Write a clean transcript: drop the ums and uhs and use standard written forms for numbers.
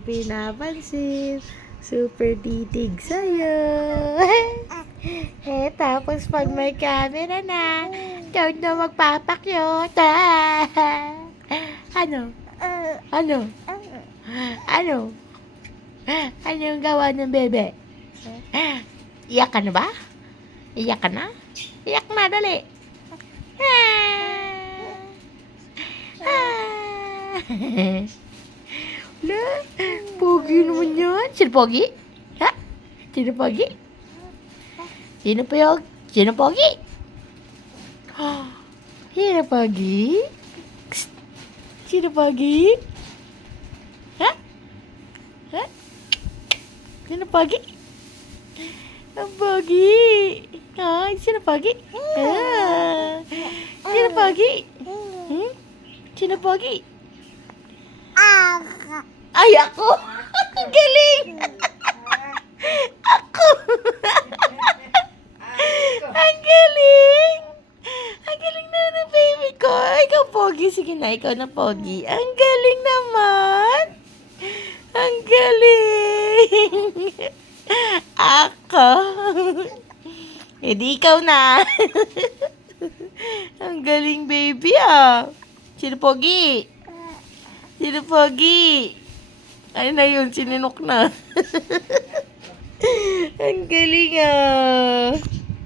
Pinapansin, super titig sa'yo. Tapos pag may camera na, doon na magpapakyot. Ano? Ano? Ano? Ano yung gawa ng bebe? Iyak ka na ba? Iyak ka na? Iyak na, dali. La, pogi naman yan. Sino pogi? Ha? Sino pogi? Sino pogi? Sino pogi? Sino pogi? Psst. Sino pogi? Ha? Ha? Sino pogi? Ang pogi. Ay, sino pogi? Ah. Sino pogi? Hmm? Sino pogi? Ay, ako! Ang galing! Ako! Ang galing! Ang galing na ng baby ko! Ikaw pogi. Sige na, ikaw na pogi. Ang galing naman! Ang galing! Ako! E di ikaw na! Ang galing baby ah! Sino pogi? Sino pogi? Ay na yun, sininok na. Ang galing ah.